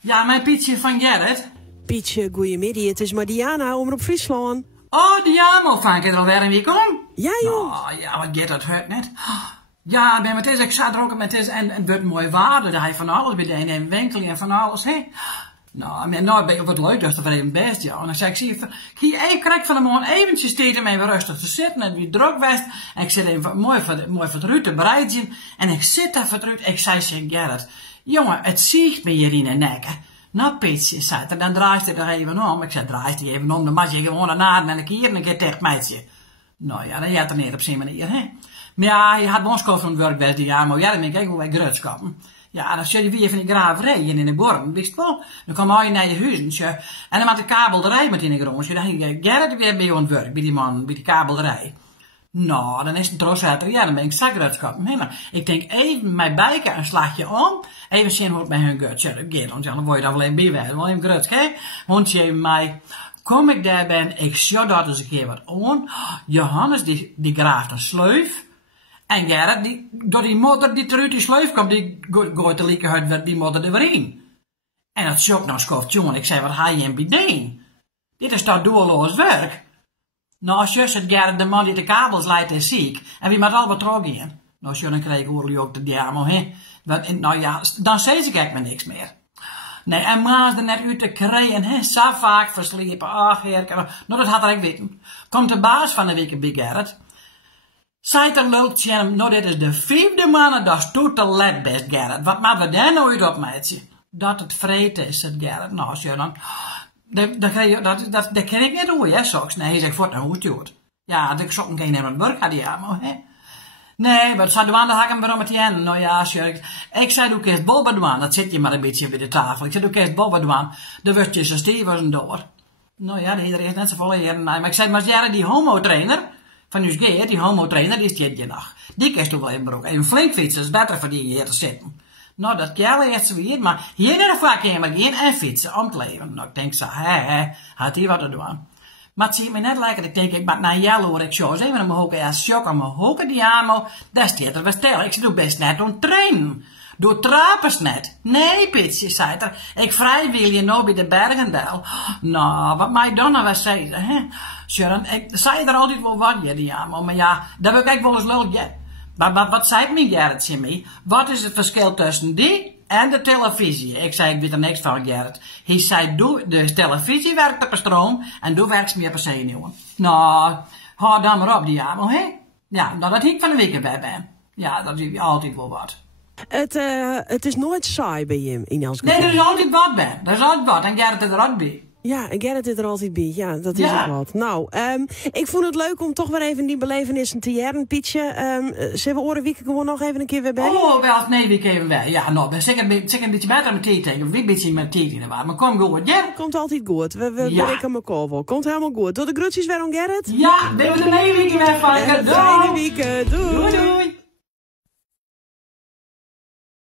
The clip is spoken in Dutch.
Ja, mijn Pietje van Gerrit. Pietje, goeiemiddag. Het is maar Diana, Omroep Friesland. Oh, Diana, van ik er alweer een week om? Ja, joh. Oh, ja, wat Gerrit, dat hurt net. Ja, ben met deze, ik zat er ook met deze en het wordt mooi waarde. Daar hij van alles bij de een winkel en van alles, hè. Nou ben je wat leuk, dus dat was even best, ja. En dan zei ik, zie je, ik krijg van de morgen eventjes tegen mij weer rustig te zitten en wie druk was. En ik zit even mooi voor het Ruud te bereiden. En ik zit daar voor het Ruud, ik zei tegen Gerrit, jongen, het ziet me hier in de nek. Nou, Pietje, zei het, dan draait hij er even om. Ik zei, draait hij even om, dan mag je gewoon naar en een keer en een keer tegen meidje. Nou ja, dan had er niet op zijn manier, hè. Maar ja, je had bonskoop van het werk best, ja, maar ja, dan ben ik hoe wij grutskappen. Ja, dan zit je weer van die graverij in de borm, wist wel. Dan kwam je naar je huisje en dan had de kabelderij met in de grond. Dan ging Gerrit weer bij je aan het werk, bij die man, bij die kabelderij. Nou, dan is het trots uit, ja, dan ben ik zakgrutskappen. Maar ik denk even mijn bijken een slagje om, even zien hoe het met hun gut zit. Want dan word je dan alleen bijwijzen, wel even grutsk, hè. Want je mij, kom ik daar ben, ik zie dat eens een keer wat aan. Johannes, die graaft een sleuf. En Gerrit, door die modder die eruit die sleuf komt, die gooit de lieke uit die modder er weer in. En dat is ook nou schoft, jongen. Ik zei, wat ga je in bideen? Dit is toch doelloos werk? Nou, als je het Gerrit, de man die de kabels leidt, is ziek. En wie moet al wat terug in? Nou, als je dan krijg hoor je ook de diamo, hè. Nou ja, dan zei ze kijk me niks meer. Nee, en maas er net uit te krijgen, hè. Zo vaak versliepen. Ach, heer, nou, dat had ik weten. Komt de baas van de week bij Gerrit. Zij er lult je hem, nou dit is de 5e maand, dat is toe te let best, Gerrit. Wat maken we daar nooit op, meidje? Dat het vreten is, zegt Gerrit. Nou, als je dan, dat ken ik niet hoe, hè, soks. Nee, hij zegt, voor nou, hoe het doet. Ja, dat ik zo'n geen hebben werk had, ja, maar, hè. Nee, maar zei de wanden hakken waarom het hier. Nou ja, ik zei, doe eerst boven, dat zit je maar een beetje bij de tafel. Ik zei, doe eerst boven, dan word je zo stevig door. Nou ja, iedereen is net zo vol hier. Maar ik zei, maar jij die homo-trainer van USG, die homo-trainer, die is dit nog. Die kerst toch wel even broek. En flink fietsen is beter voor die hier te zitten. Nou, dat kerel heeft ze weer, maar hier naar de vakkamer gaan en fietsen om te leven. Nou, ik denk zo, had hij wat te doen. Maar het ziet me net lekker, ik denk, ik ben naar Jello, ik zo zeggen, maar dan moet ik eerst shocken, maar ook die amo, dat staat er wel stil. Ik doe best net aan trainen. Doe trapers net. Nee, Pietje, zei er. Ik vrij wil je nou bij de Bergendel. Nou, wat mij dan nou wel zeggen, hè? Sharon, ik zei er altijd wel wat, ja, die amo, maar ja, dat wil ik wel eens leuk, ja. Maar wat zei me, Gerrit, Jimmy? Wat is het verschil tussen die en de televisie? Ik zei, ik weet er niks van, Gerrit. Hij zei, de televisie werkt op een stroom en doe werkt meer per zenuwen. Nou, hou dan maar op, die amo, hè? Ja, nou, dat ik van de week bij ben. Ja, dat is altijd wel wat. Het is nooit saai bij je in elk geval. Nee, er is altijd wat bij. Er is altijd wat. En Gerrit is er ook bij. Ja, en Gerrit is er altijd bij. Ja, dat is ook wat. Nou, ik vond het leuk om toch weer even die belevenissen te jaren, Pietje. Zullen we oren wie gewoon nog even een keer weer bij? Oh, wel, nee, wie even bij. Ja, nou, dan zeg een beetje beter met thee tegen. Wie een beetje met thee in de war. Maar kom goed, ja? Komt altijd goed. We werken elkaar wel. Komt helemaal goed. Tot de groetjes weer aan Gerrit. Ja, we hebben de hele week weer van. Fijne week. Doei. Doei, doei.